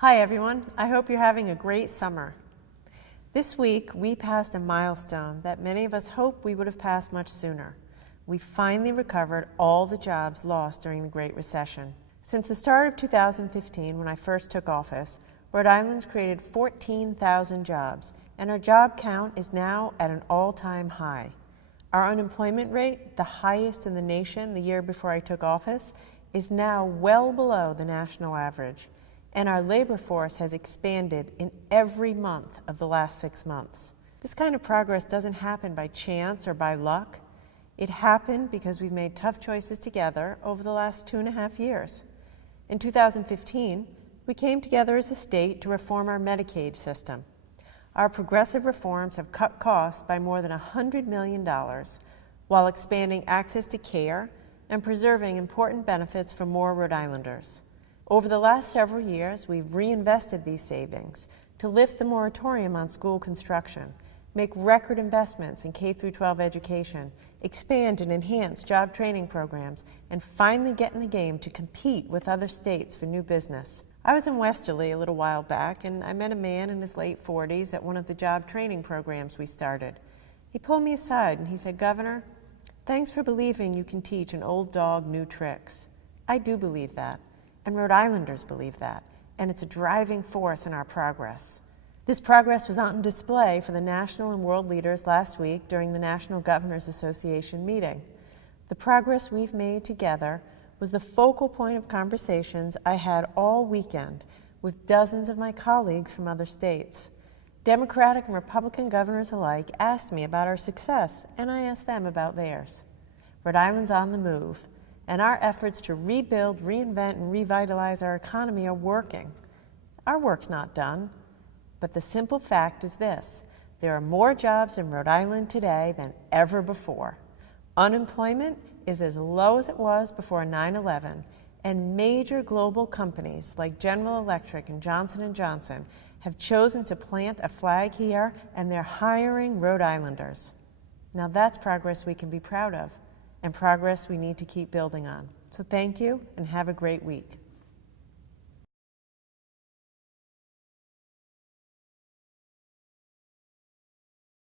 Hi everyone, I hope you're having a great summer. This week we passed a milestone that many of us hoped we would have passed much sooner. We finally recovered all the jobs lost during the Great Recession. Since the start of 2015, when I first took office, Rhode Island's created 14,000 jobs, and our job count is now at an all-time high. Our unemployment rate, the highest in the nation the year before I took office, is now well below the national average. And our labor force has expanded in every month of the last 6 months. This kind of progress doesn't happen by chance or by luck. It happened because we've made tough choices together over the last 2.5 years. In 2015, we came together as a state to reform our Medicaid system. Our progressive reforms have cut costs by more than $100 million while expanding access to care and preserving important benefits for more Rhode Islanders. Over the last several years, we've reinvested these savings to lift the moratorium on school construction, make record investments in K-12 education, expand and enhance job training programs, and finally get in the game to compete with other states for new business. I was in Westerly a little while back, and I met a man in his late 40s at one of the job training programs we started. He pulled me aside and he said, "Governor, thanks for believing you can teach an old dog new tricks." I do believe that. And Rhode Islanders believe that, and it's a driving force in our progress. This progress was on display for the national and world leaders last week during the National Governors Association meeting. The progress we've made together was the focal point of conversations I had all weekend with dozens of my colleagues from other states. Democratic and Republican governors alike asked me about our success, and I asked them about theirs. Rhode Island's on the move, and our efforts to rebuild, reinvent, and revitalize our economy are working. Our work's not done, but the simple fact is this: there are more jobs in Rhode Island today than ever before. Unemployment is as low as it was before 9/11, and major global companies like General Electric and Johnson & Johnson have chosen to plant a flag here, and they're hiring Rhode Islanders. Now that's progress we can be proud of, and progress we need to keep building on. So thank you, and have a great week.